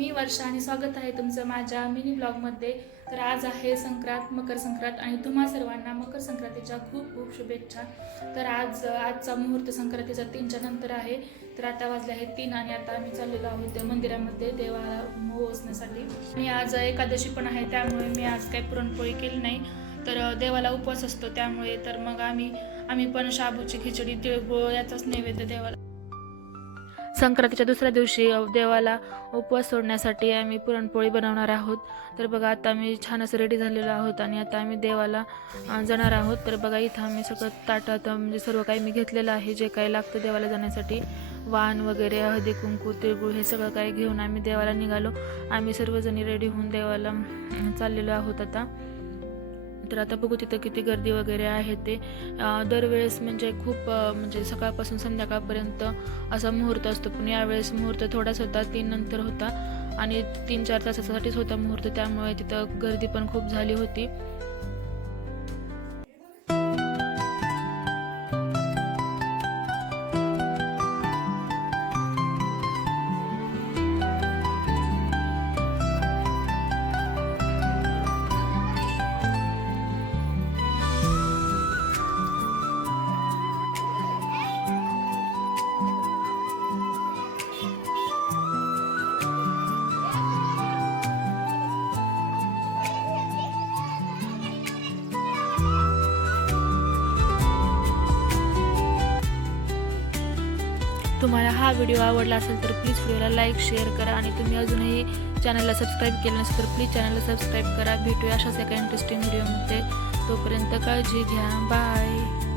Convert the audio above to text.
मी वर्षा आणि स्वागत आहे तुमचं माझ्या मिनी ब्लॉगमध्ये। तर आज आहे संक्रांत, मकर संक्रांत आणि तुम्हा सर्वांना मकर संक्रांतीच्या खूप खूप शुभेच्छा। तर आजचा मुहूर्त संक्रांतीचा 3च्या नंतर आहे। तर आता वाजले आहेत 3 आणि आता आम्ही चाललेलो आहोत मंदिरामध्ये देवाला ओवाळण्यासाठी। आणि आज एकादशी पण आहे, त्यामुळे मी आज काही पुरणपोळी केली नाही। तर देवाला उपवास असतो, त्यामुळे तर मग आम्ही पण शाबूची खिचडी, तिळगुळ याचाच नैवेद्य देवाला। संक्रांतीच्या दुसऱ्या दिवशी देवाला उपवास सोडण्यासाठी आम्ही पुरणपोळी बनवणार आहोत। तर बघा आता आम्ही छान असं रेडी झालेलो आहोत आणि आता आम्ही देवाला जाणार आहोत। तर बघा इथं आम्ही सगळं ताटात म्हणजे सर्व काही मी घेतलेलं आहे, जे काही लागतं देवाला जाण्यासाठी, वाण वगैरे, हळदी कुंकू, तिळगुळ हे सगळं काही घेऊन आम्ही देवाला निघालो। आम्ही सर्वजणी रेडी होऊन देवाला चाललेलो आहोत आता। तर आता बघू तिथं किती गर्दी वगैरे आहे ते। दरवेळेस म्हणजे खूप म्हणजे सकाळपासून संध्याकाळपर्यंत असा मुहूर्त असतो, पण यावेळेस मुहूर्त थोडाच होता, 3 नंतर होता आणि 3-4 तासासाठीच होता मुहूर्त, त्यामुळे तिथं गर्दी पण खूप झाली होती। तुम्हाला हा व्हिडिओ आवडला असेल तर प्लीज व्हिडिओला लाईक शेअर करा आणि तुम्ही अजूनही चॅनलला सबस्क्राईब केलं नसेल तर प्लीज चॅनलला सबस्क्राईब करा। भेटूया अशाच एका इंटरेस्टिंग व्हिडिओमध्ये, तोपर्यंत काळजी घ्या, बाय।